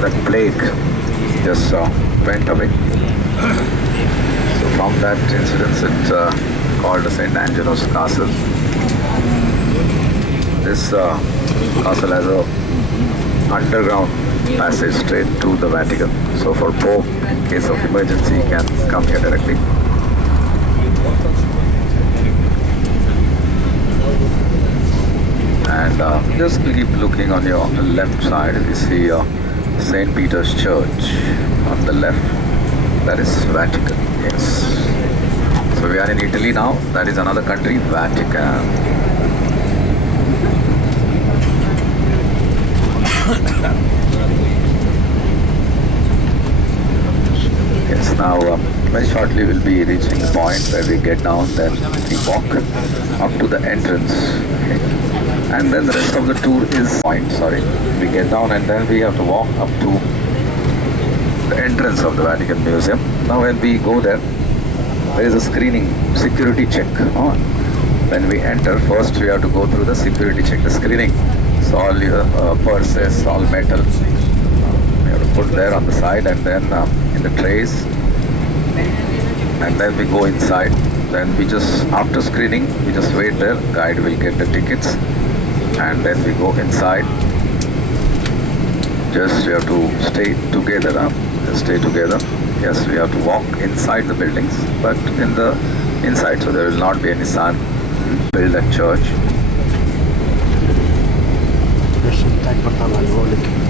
that plague just went away. So from that incident, it's called St. Angelo's Castle. This castle has a underground passage straight to the Vatican. So for Pope, in case of emergency, he can come here directly. And just keep looking on your left side. You see St. Peter's Church on the left. That is Vatican, yes. So we are in Italy now. That is another country, Vatican. Yes, now very shortly we'll be reaching the point where we get down, then we walk up to the entrance. Okay. And then the rest of the tour is we get down and then we have to walk up to the entrance of the Vatican Museum. Now when we go there is a screening, security check. When we enter, first we have to go through the security check, the screening. So all your purses, all metal, we have to put there on the side, and then in the trays, and then we go inside. Then we just, after screening, we just wait there, guide will get the tickets, and then we go inside. Just we have to stay together, just stay together. Yes, we have to walk inside the buildings, but in the inside, so there will not be any sun. Build a church. Questo è importante al volo.